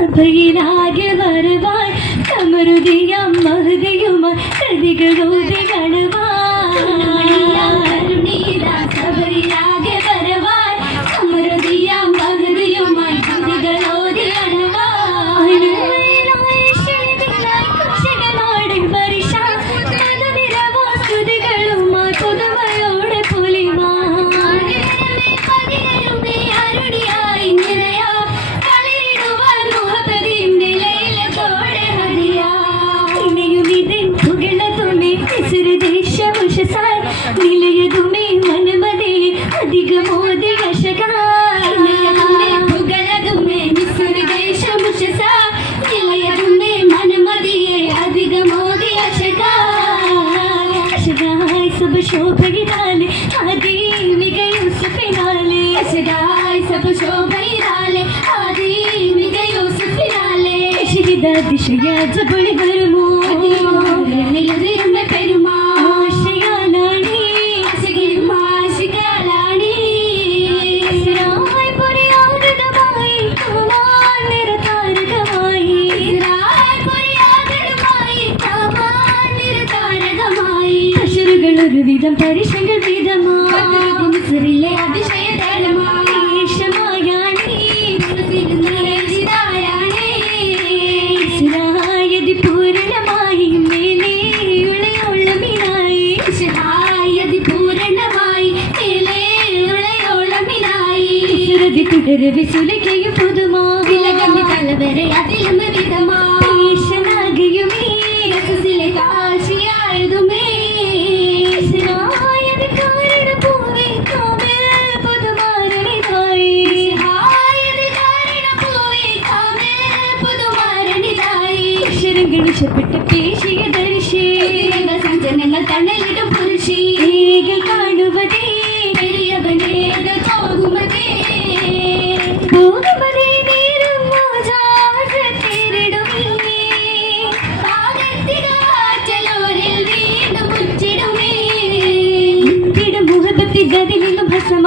சபையிலாக வருவாய் கமருதியம் மகுதியுமாய் கதிகளோதி கணவாய் கருணீதா சபையிலாக शोभई डाले आदि में गई उस फिनाले सदाई सब शोभई डाले आदि में गई उस फिनाले शहीदा दिशया जबड़ വിധമാരിലെ അതിശയതരമായതി പൂരണമായി മേലെയുള്ള മിനായി ശഹായതി പൂരണമായി മേലെയുള്ള മിനായി സുരതി തുടരവി സുലകയും പുതുമാ വിലകമി തലവരെ അതിലും വിധമാ ശനാകിയുമേ കാശിയായതുമേ രക്ഷപ്പെട്ട് പേശിയ ദർശി. സഞ്ചനല്ല തണലിട പുരുഷി. ഏകൽ കാണുവതേ. പെരിയവനേ പോകുമതേ പോകുമതേ നേരം തേരിടുമേ പാകത്തിക ചലോരിൽ വീണ്ടും ഉച്ചിടുമേ മുഹബത്തി ഗതിലും ഭസമ.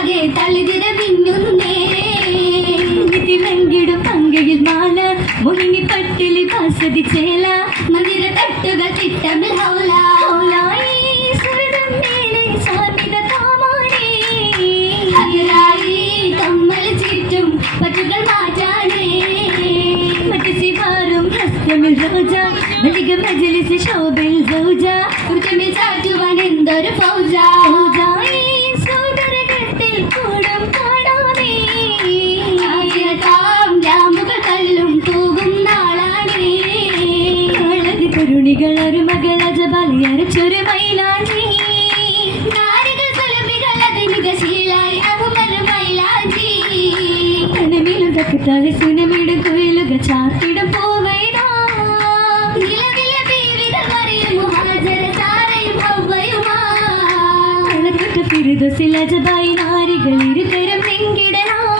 ആകെ തളിതിര മിന്നുന്നേ. നിതിലങ്കിടും പങ്കയിൽ മാല മുഴുങ്ങി പട്ടിലി വസതി ചേല മന്ദിര തട്ടുക തിട്ടമിൽ ഹൗല ഹൗലായി. സുരതം മേലെ സാമിത താമാനേ അതിരായി തമ്മൽ ചുറ്റും പറ്റുകൾ മാറ്റാനേ. മറ്റു സിവാറും ഹസ്തമിൽ രോജ മല്ലിക മജലിസ് ശോഭയിൽ സൗജ കൃത്യമിൽ ചാറ്റുവാൻ എന്തൊരു ഫൗജ. மஞ்சூரு மயிலாஞ்சி நாடுகள் குழம்பிகள் அது மிக சீலாய் அகுமரு மயிலாஞ்சி தனமிலுதக்கு தரிசனமிடு குயிலுக சாத்திட போவைதா நிலவில பீவித மறியும் ஹாஜர சாரையும் ஒவ்வையுமா அழகுட்டு பிரிது சில ஜபாய் நாரிகள் இரு பெரும் நெங்கிடலாம்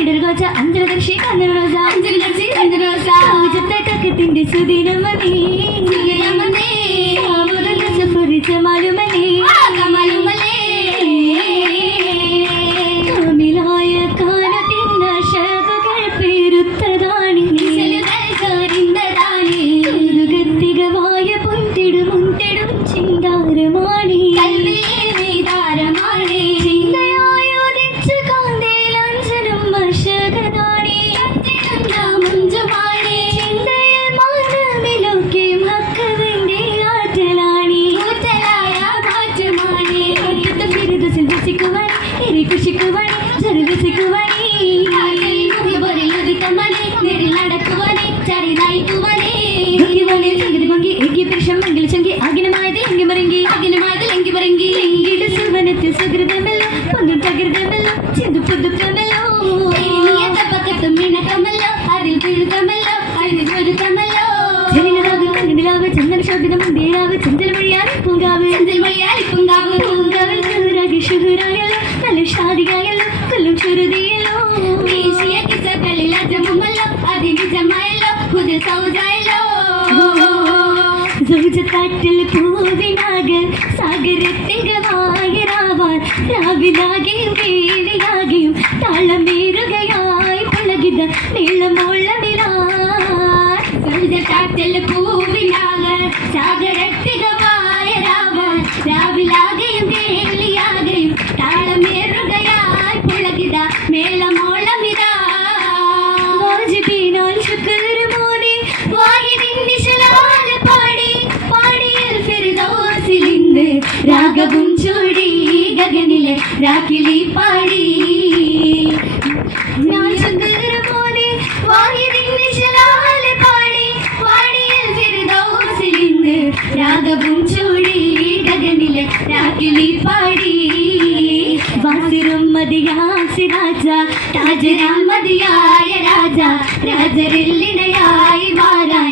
അതിരുതിരു വീടർ ദർശി അഞ്ചരദർശി കണ്ണർ റോസ അഞ്ചരദർശി കണ്ണർ റോസ ഊജത്തെ തക്കത്തിന്റെ സുദിനമനേ സുദിനമനേ ആമുദൽ സഫറിച്ച മാലുമനേ സംഗതി പുരുഷം അഗിനമായത് എങ്കി അഗിനമായത് എങ്കി എങ്കിയുടെ സുവനത്തിൽ സുഹൃതമല്ലോ പൊന്നും തകൃതമല്ലോ ചിന്തു പുതുക്കമല്ലോ. പക്കത്തും മിണക്കമല്ലോ അതിൽ അതിൽ കൊല്ലും ചുരുതിയല്ലോ. വീശിയ കിസകളിൽ അജമുമല്ലോ അതി നിജമായല്ലോ കുതിൽ സൗജായല്ലോ. സൗജത്താറ്റിൽ പൂവിനാകൽ സാഗരത്തികമായിരാവാൻ രാവിലാകെയും വേലിയാകെയും താളമേറുകയായി പഴകിത നീളമുള്ളമിലാൻ. സൗജത്താറ്റിൽ പൂവിനാകൽ സാഗരത്തികമായിരാവാൻ രാവിലാകെയും വേലിയാകെയും താളമേറുകയായി പുളകിത മേളമോളമിതാ രാഗവും ചൂടി ഗഗനിലെ രാഖിലി പാടി. ഞാൻ വാഹിദിൻ നിശലാല പാടി. പാടിയൽ ഫിർദൗസിൽ ഇന്ന് രാഗവും ചൂടി ഗഗനിലെ രാഖിലി പാടി. വാസുരം മതിയാസി രാജ രാജരാം മതിയായ രാജ രാജരില്ലിണയായി മാറാൻ